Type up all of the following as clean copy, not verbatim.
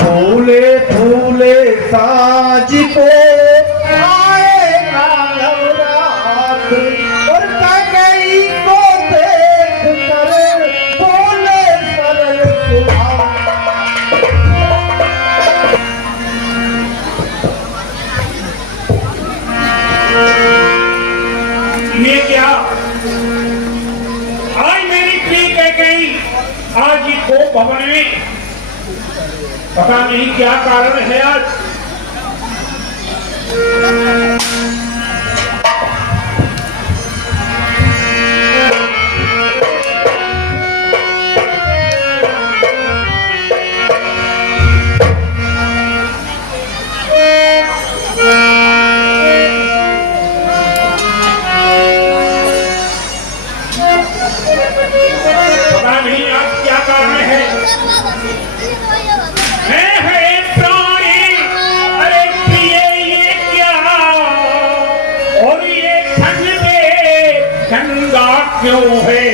फूले फूले साज को आएगा नवरात और कैकेयी को देख कर बोले सरल सुहाग। ये क्या आज मेरी प्रिय कैकेयी आज ही को भवन में पता नहीं क्या कारण है आज। पता नहीं आज क्या कारण है। क्यों है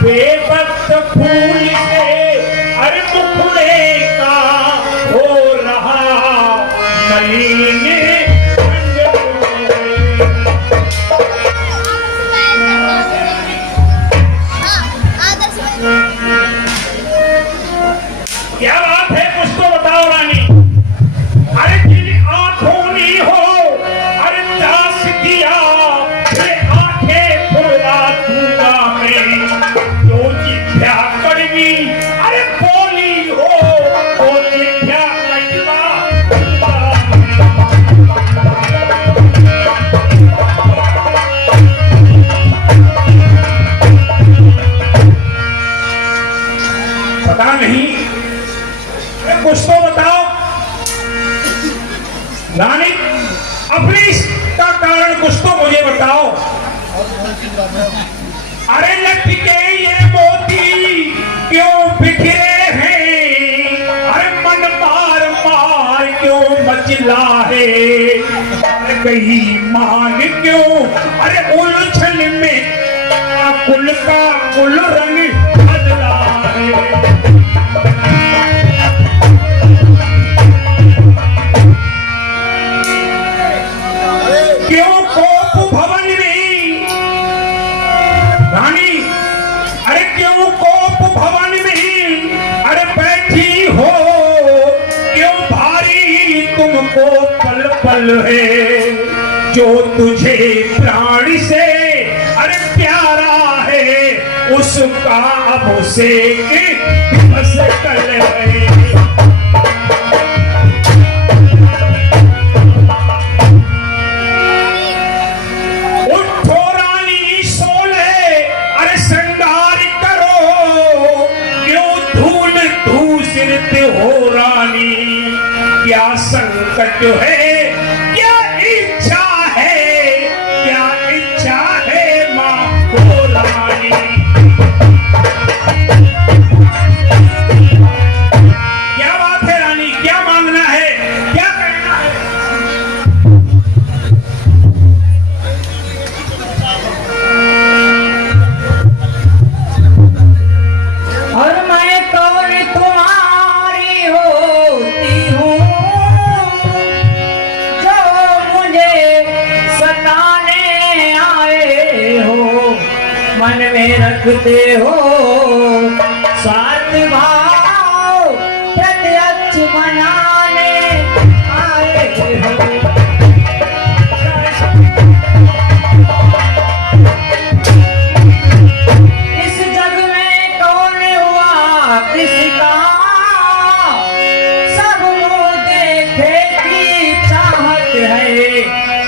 बेबस फूल से अरे मुखड़े का हो रहा मलिन क्या बात है कुछ तो बताओ रानी। अरे जिन आंखों ने हो अरे दास दिया अरे बोली हो पता नहीं कुछ तो बताओ रानी अपनी इसका कारण कुछ तो मुझे बताओ। अरे लटके ये मोती क्यों बिखरे हैं अरे मन मार मार क्यों मचला है अरे कहीं मान क्यों अरे उलझन में कुल का कुल रंग बदला है। क्यों कोप भवन में रानी अरे क्यों कोप भवन में अरे बैठी हो क्यों भारी तुमको पल पल है जो तुझे प्राण से अरे प्यारा है उसका अब से बस कल है। हो रानी क्या संकट है क्या इच्छा है माँ हो रानी। क्या बात है रानी क्या मांगना है क्या करना है। और मैं कौन तुम्हारी होती हूँ जो मुझे सताने आए हो मन में रखते हो साथ भाव प्रत्यक्ष मनाने आए हो।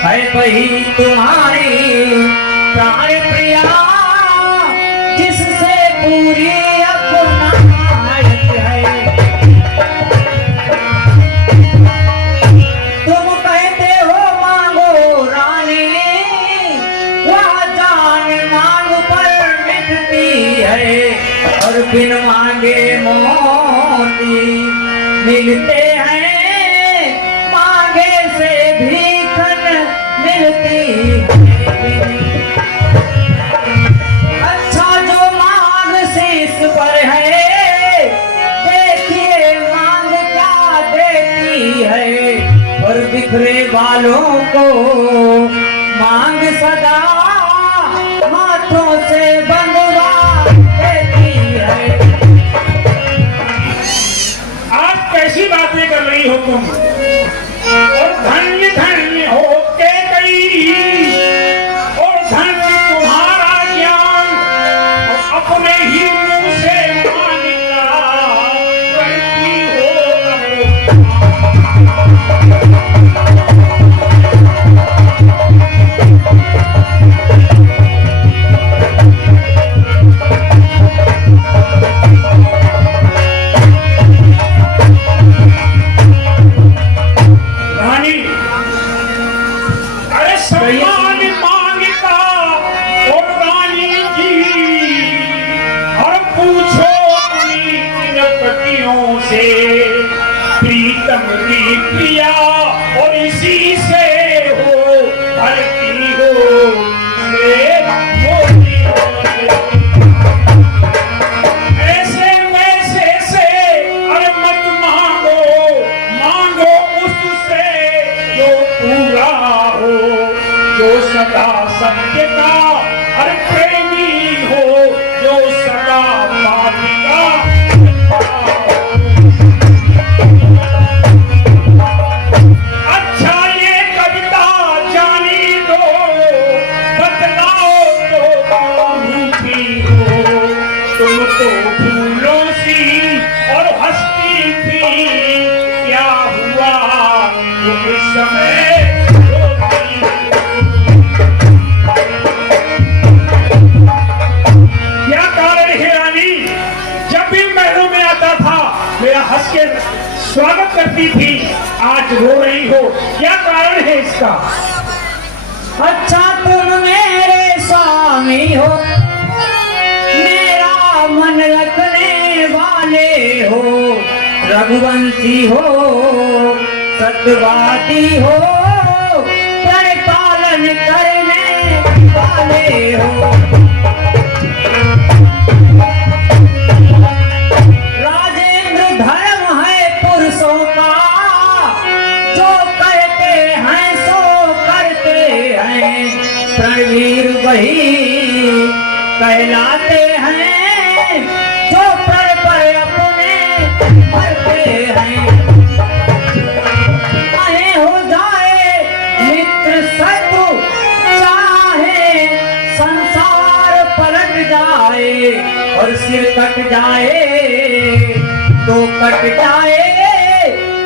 है वही तुम्हारी प्राण प्रिया जिससे पूरी अपनायत है। तुम कहते हो मांगो रानी वह जान मांग पर मिटती है और बिन मांगे मोती मिलते हैं मांगे से भी अच्छा जो मांग शीश पर है देखिए मांग क्या बिखरे बालों को मांग सदा हाथों से बंधवा देती है। आज कैसी बातें कर रही हो तुम? और धन्य धन्य हो के गई, और धन्य तुम्हारा ज्ञान, और अपने ही मुंह से मानिका करती हो। रानी, अरे सम्मान मांगता और रानी जी, और पूछो अपनी पतियों से प्रीतम की प्रिया, और इसी से हो हरती हो से मोती हो। ऐसे वैसे से अरे मत मांगो, मांगो उससे जो पूरा हो, जो सदा सत्य का अरे प्रेमी हो, जो सदा पापी का अच्छा ये कविता जानी दो, बतलाओ तो रूठी हो, तुम तो फूलों सी और हंसती थी, क्या हुआ तुम इस समय रोती हो? क्या कारण है रानी? जब भी महलों में आता था मेरा हंस के स्वागत करती थी, आज रो रही हो, क्या कारण है इसका? अच्छा तुम मेरे स्वामी हो, मेरा मन रखने वाले हो, रघुवंशी हो, सत्यवादी हो, परिपालन करने वाले हो। राजेंद्र धर्म है पुरुषों का, जो करते हैं सो करते हैं, प्रणवीर वही कहलाते हैं, जो प्रण पर अपने भरते हैं। चाहे हो जाए मित्र शत्रु, चाहे संसार पलट जाए और सिर कट जाए तो कट जाए,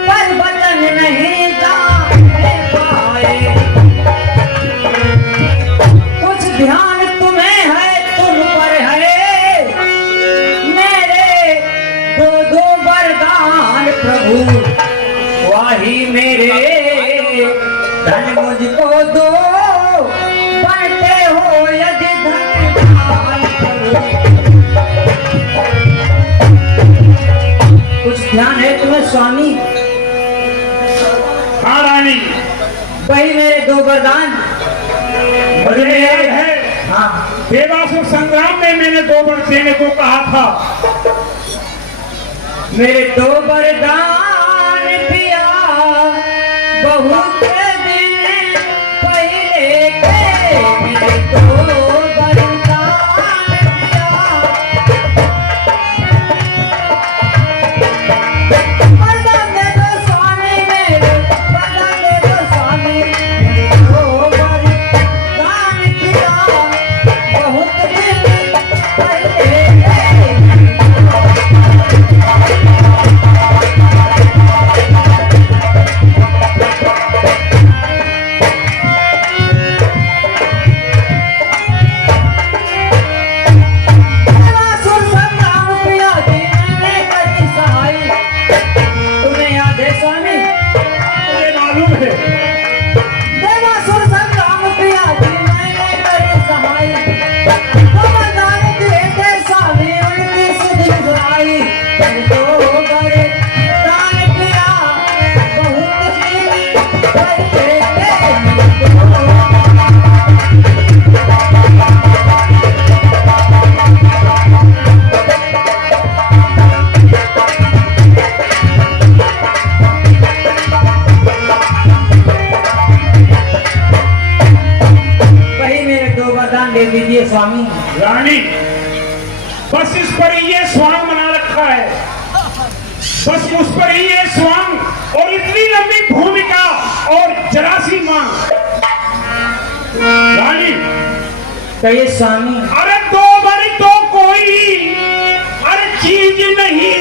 पर वचन नहीं जाने पाए। कुछ ध्यान तुम्हें है, तुम पर है, मेरे दो दो वरदान प्रभु, वही मेरे धन मुझको दो, बनते हो यदि धनवान प्रभु। कुछ ध्यान है तुम्हें स्वामी? हाँ रानी, वही मेरे दो वरदान। मुझे याद है हाँ, देवासुर संग्राम में मैंने 2 वर देने को कहा था। मेरे दो वरदान पिया बहुत दिन पहले के, मेरे दो वरदान पिया। वरदान दे दो स्वामी मेरे, वरदान दे दो स्वामी, मेरे दो वरदान पिया बहुत दिन पहले के। रानी, बस इस पर ही ये स्वांग बना रखा है, बस उस पर ही ये स्वांग और इतनी लंबी भूमिका और जरा सी मांग। रानी कहिए स्वामी। अरे दो बड़ी तो कोई अरे चीज नहीं,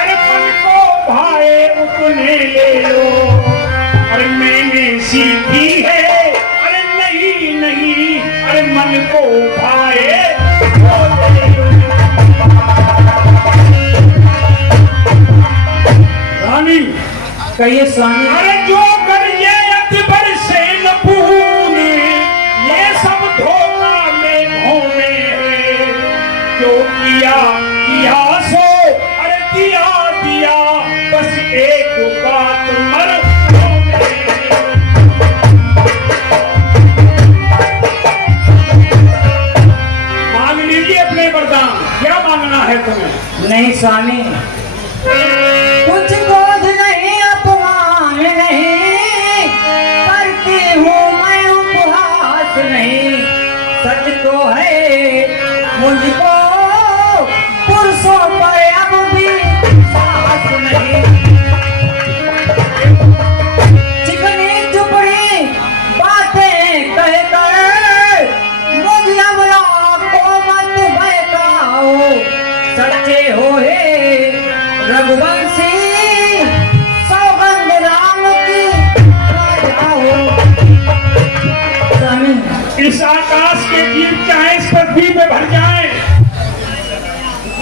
अरे मन को भाए उतने ले लो, अरे मैंने सीखी है, अरे नहीं नहीं, अरे मन को भाए वो ले लो। रानी कहिए स्वामी। अरे जो कर ये अकबर से न पूने, ये सब धोखा में घूमे हैं, जो किया किया सो अरे दिया दिया, बस एक बात मर मांग लीजिए अपने वरदान, क्या मांगना है तुम्हें? नहीं स्वामी, कुछ क्रोध नहीं, अपमान नहीं, करती हूँ मैं उपहास नहीं। सच तो है मुझको पुरुषों पर अब भी साहस नहीं। चिकनी चुपड़ी बातें कहकर मुझ अमला को मत बहकाओ। सच्चे हो हे रघुवंशी, सौगंध राम की राजा हो। स्वामी इस आकाश के जीव चाहे इस पृथ्वी में भर जाएं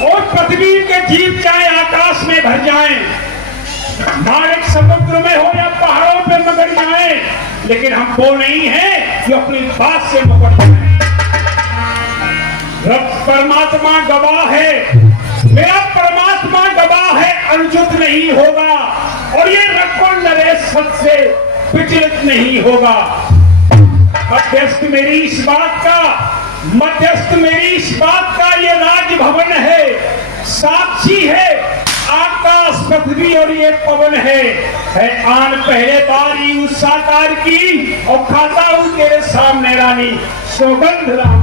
और पृथ्वी के जीव चाहे आकाश में भर जाएं, माणिक समुद्र में हो या पहाड़ों पे मगर जाएं, लेकिन हम वो नहीं हैं जो अपनी बात से मुकर जाएं। रब परमात्मा गवाह है, मेरा परमात्मा गवाह है, अनुचित नहीं होगा और ये रघुवर नरेश सत से विचलित नहीं होगा। मध्यस्थ मेरी इस बात का, मध्यस्थ मेरी इस बात का ये राजभवन है, साक्षी है आकाश पृथ्वी और ये पवन है आन पहले बार ही उस साकार की और खाता हूं तेरे सामने रानी सौगंध राम।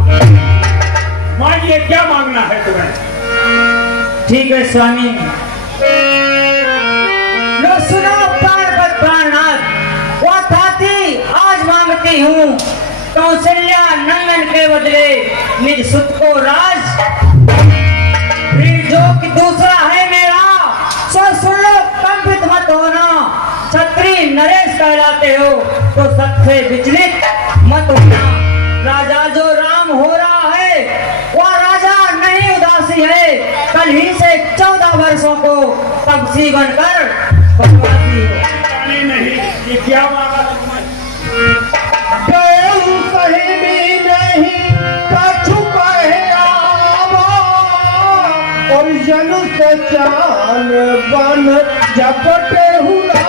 मांगिए क्या मांगना है तुम्हें? ठीक है स्वामी। लो सुनो पार्वत प्राणनाथ, वो थाती आज मांगती हूँ, कौशल्या नंदन के बदले निज सुत को राज। फिर जो कि दूसरा है मेरा, सो सुन लो कंपित मत होना। छत्री नरेश कहलाते हो तो सबसे विचलित मत होना। राजा जो राम हो रहा है वह राजा नहीं उदासी है, कल ही से 14 वर्षों को तपसी बनकर बनवासी हो। नहीं, ये क्या मांगा तुमने? गए कहीं भी नहीं, कछु कहे आवा, और जन से चान बन झपटे हुआ।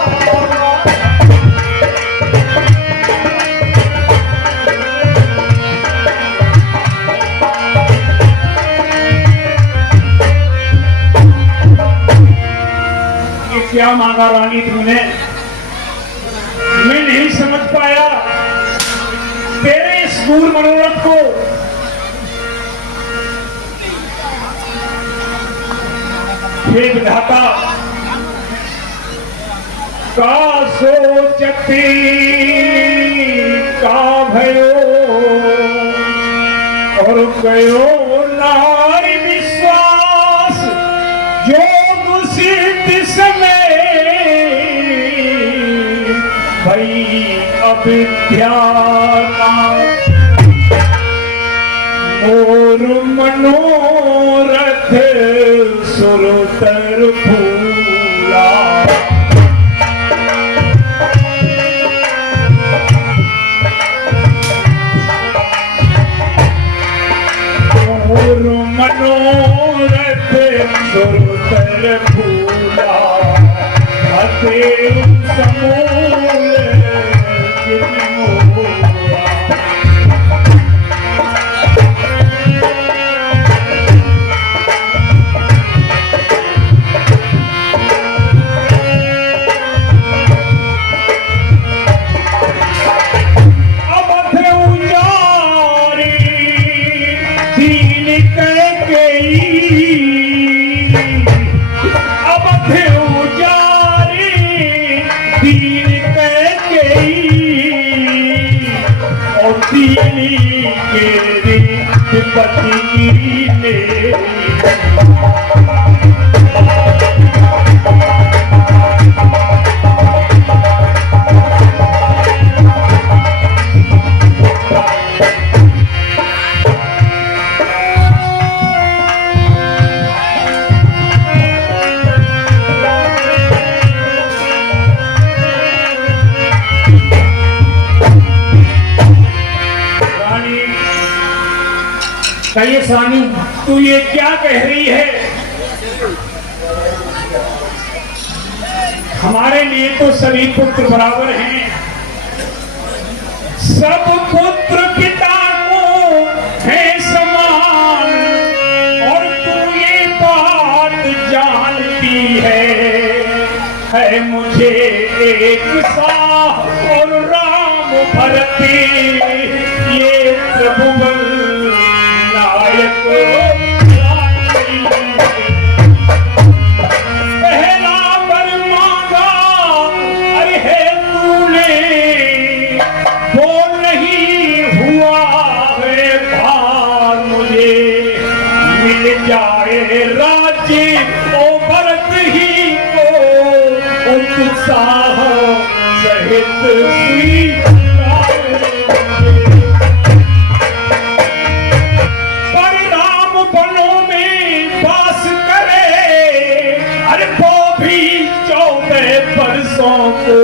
क्या मांगा रानी तुमने? मैं नहीं समझ पाया तेरे इस दूर मनोरथ को। हे विधाता, का सोचती का भयो और गयो नारी विश्वास, जो सिद्ध समय भई अविद्या का मोर मनोरथ सुरतर फूला। मोर मनोरथ सुरतर फूला, अतेरु समूल पथ उजारी दीन कैकेयी और दीनी के पति ने कहिए स्वामी। तू ये क्या कह रही है? हमारे लिए तो सभी पुत्र बराबर हैं, सब पुत्र पिता को है समान, और तू ये बात जानती है मुझे एक सा और राम भरत ये प्रभुबल पहला वर मांगा अरे है तूने, वो नहीं हुआ है भार मुझे, मिल जाए राज्य ओ भरत ही को उत्साह सहित स्वीकार। को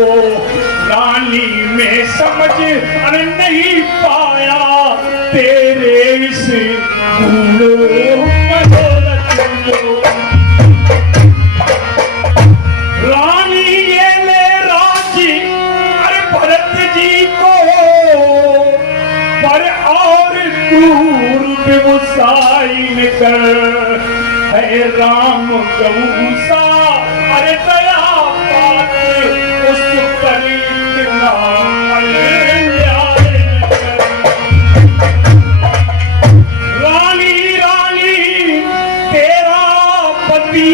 रानी में समझ अरे नहीं पाया तेरे इस रानी ये ले राजी अरे भरत जी को, पर और दूर बेमुसाइन कर है राम गौसा अरे दया उस पर इतना रानी रानी तेरा पति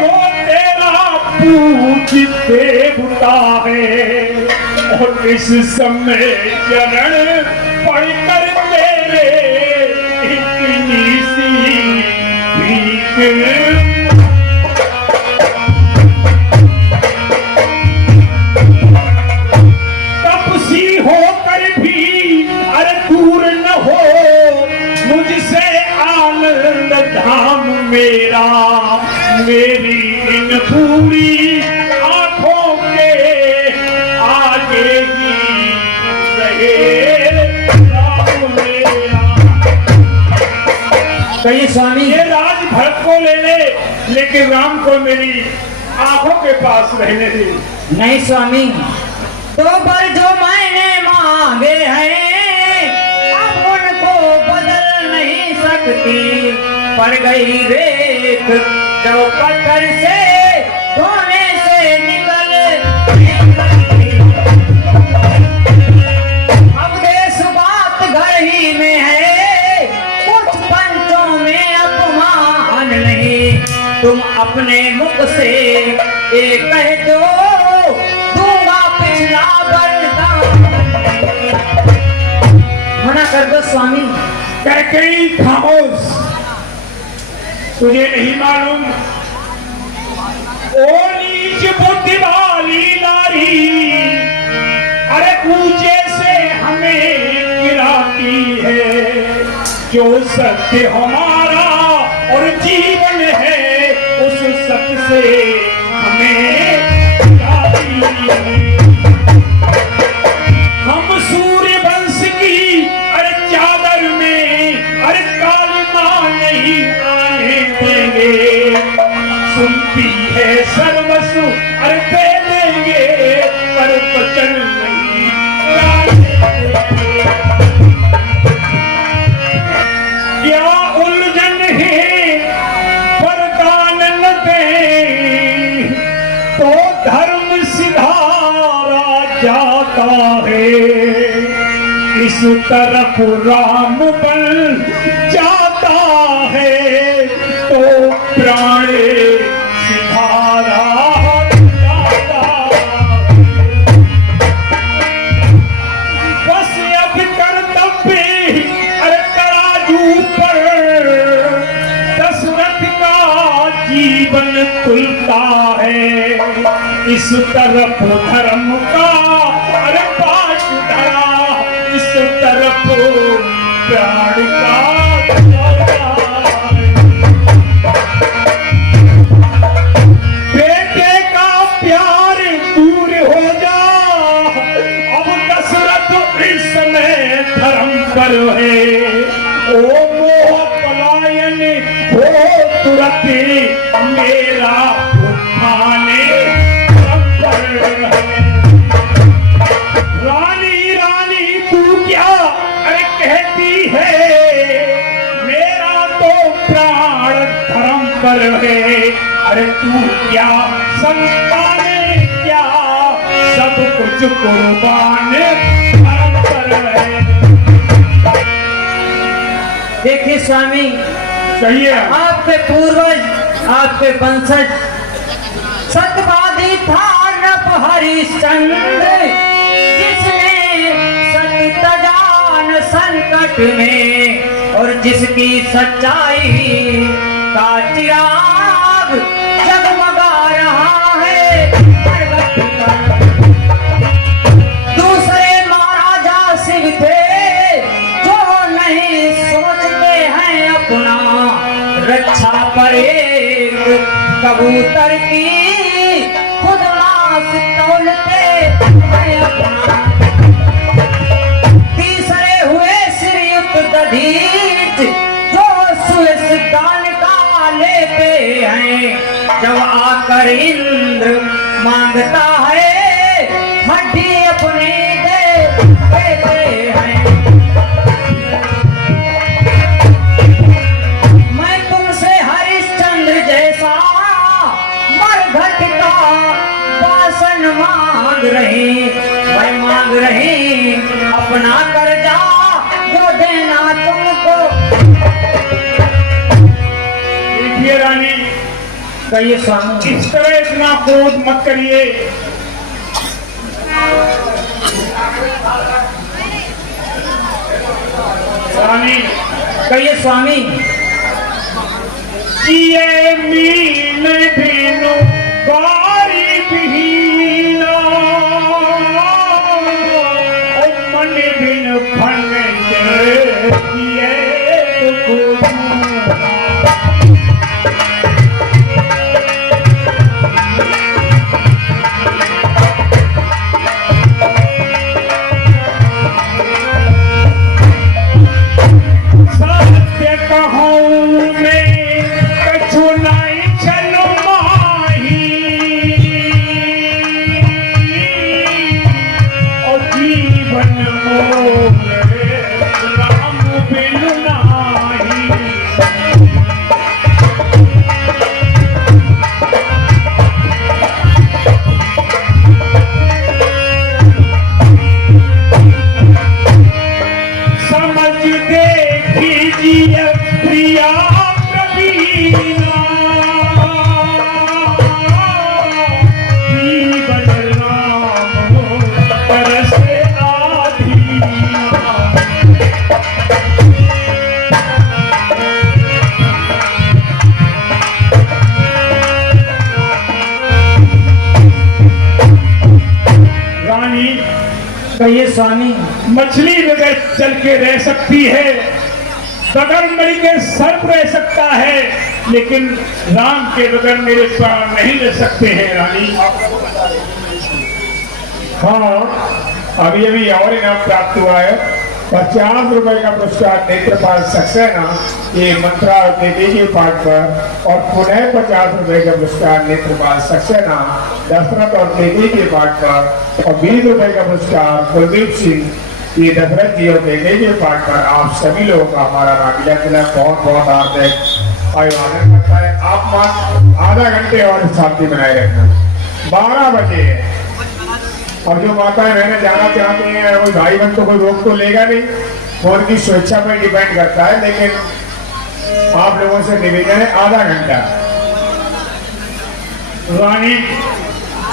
जो तेरा पूछ देवता है, और इस समय चरण पढ़कर तेरे इतनी सी भीख मेरा मेरी इन पूरी आंखों के आगे ही रहे राम मेरा। कहिए स्वामी। ये राज भरत को ले ले, लेकिन राम को मेरी आंखों के पास रहने दे। नहीं स्वामी, तो पर जो मैंने मांगे हैं अब उनको बदल नहीं सकती, पड़ गई रेत जो पत्थर से धोने से निकल अब देश बात घर ही में है, कुछ पंचों में अपमान नहीं, तुम अपने मुख से ये कह दो दूंगा पिछला वरदान। मना कर दो स्वामी। कैकेयी खामोश, तुझे नहीं मालूम ओ नीच बुद्धि वाली नारी अरे ऊंचे से हमें गिराती है, जो सत्य हमारा और जीवन है उस सत्य से हमें गिराती है। हम सूर्य वंश की अरे चादर में अरे कालिमा नहीं आने देंगे, सुनती है सर्वस्व अरे दे देंगे, पर वचन नहीं देंगे। क्या उलझन है वरदान न दे तो धर्म सिधारा जाता है, इस तरफ राम बल जाता है तो प्राण सिधारा इस तरफ धर्म का अरे पाठ धरा, इस तरफ प्राण का धरा। बेटे का प्यार दूर हो जा, अब दशरथ इस समय धर्म पर है। ओ मोह पलायन हो तुरंत, मेरा उठाने धर्म पर है। रानी रानी तू क्या अरे कहती है, मेरा तो प्राण धर्म पर है। अरे तू क्या संतान क्या, सब कुछ कुर्बान धर्म पर है। देखिए स्वामी, कहिए। आपके पूर्वज, आपके वंशज सत्यवादी था नप हरिश्चंद्र, जिसने सत्य तजान संकट में, और जिसकी सच्चाई का चिराग जगमगा रहा है हर गति पर। दूसरे महाराजा सिंह थे जो नहीं सोचते हैं अपना, रक्षा पर एक कबूतर की खुद लाश तौलते हैं अपना। तीसरे हुए श्रीयुक्त दधीच जो सुयसदान का लेते हैं, जब आकर इंद्र मांगता है हड्डी अपनी देते हैं। मैं तुमसे हरिश्चंद्र जैसा मरघट का वासन मांग रही, मैं मांग रही अपना कर्जा जो देना तुमको। देखिए रानी, कहिए स्वामी। इस तरह इतना क्रोध मत करिए। रानी कहिए स्वामी। ये मीन बिनु बारी बिहीना, ओ मन बिन फन किए दुख दूना। सत्य कहूँ मैं कछु नहीं छल माही, और जीवन मोरे राम बिनु नाही। समझ देखिए प्रिया प्रवीणा, जीवन राम तरसे आधीना। रानी कहिए स्वामी। मछली बगैर चल के रह सकती है, बगैर मरी के सर्प रह सकता है, लेकिन राम के बगैर मेरे प्राण नहीं रह सकते हैं। रानी हाँ, अभी अभी और इनाम प्राप्त हुआ है, 50 रुपए का पुरस्कार नेत्रपाल सक्सेना ये मंत्रा के देवी पाठ पर, और पुनः 50 रुपए का पुरस्कार नेत्रपाल सक्सेना दशरथ और देवी के पाठ पर, और 20 रुपए का पुरस्कार कुलदीप सिंह ये दशरथ जी और देवी के पाठ पर। आप सभी लोगों का हमारा रामलीला किला बहुत बहुत हार्दिक अभिवादन करता है। आप मात्र आधा घंटे और शांति बनाए रखना। 12 बजे है, और जो माताएं बहनें जाना चाहती हैं, कोई भाई बहन तो कोई रोक तो लेगा नहीं, वो उनकी स्वेच्छा पर डिपेंड करता है, लेकिन आप लोगों से निवेदन है आधा घंटा। रानी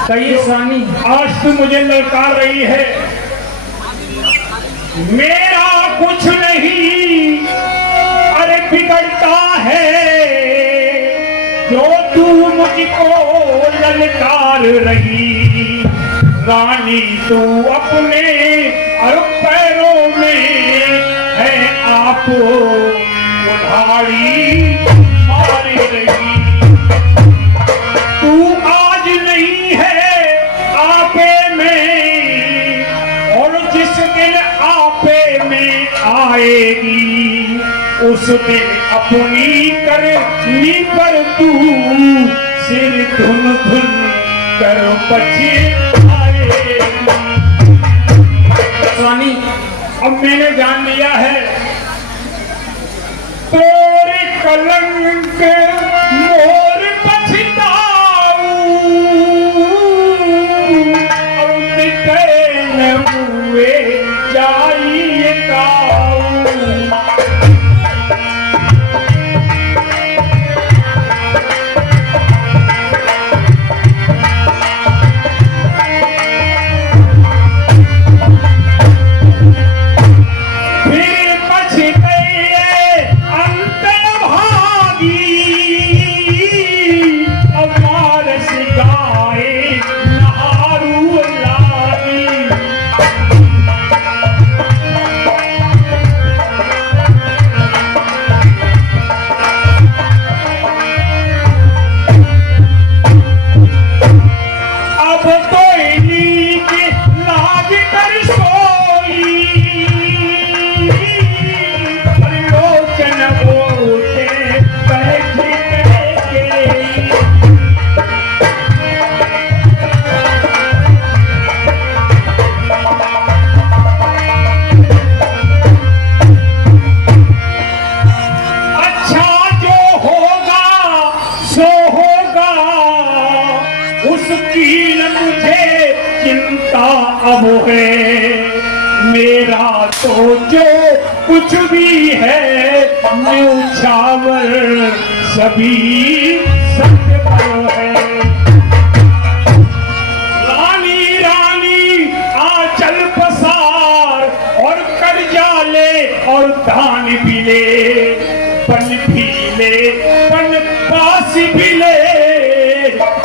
कहिए स्वामी। आज तू मुझे ललकार रही है, मेरा कुछ नहीं अरे बिगड़ता है, जो तू मुझको ललकार रही रानी तू अपने और पैरों में है आप उधारी मार रही। तू आज नहीं है आपे में, और जिस दिन आपे में आएगी उस दिन अपनी करनी पर तू सिर धुन धुन कर पछताएगी। स्वामी अब मैंने जान लिया है तोरे कलंक मोर पछताऊं, अब मिटे न हुए जाइए काऊ। अब है मेरा तो जो कुछ भी है न्यौछावर सभी सत्य पर है। रानी रानी आंचल पसार और कर्जा ले और दान भी ले, पन भी ले पन पास भी ले,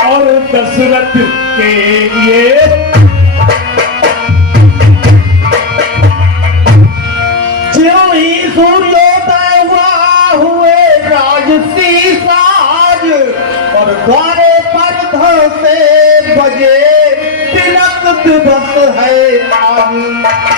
और दशरथ के लिए सूर्योदय हुआ हुए राजसी साज, और द्वारे पर से बजे तिलक दिवस है आज।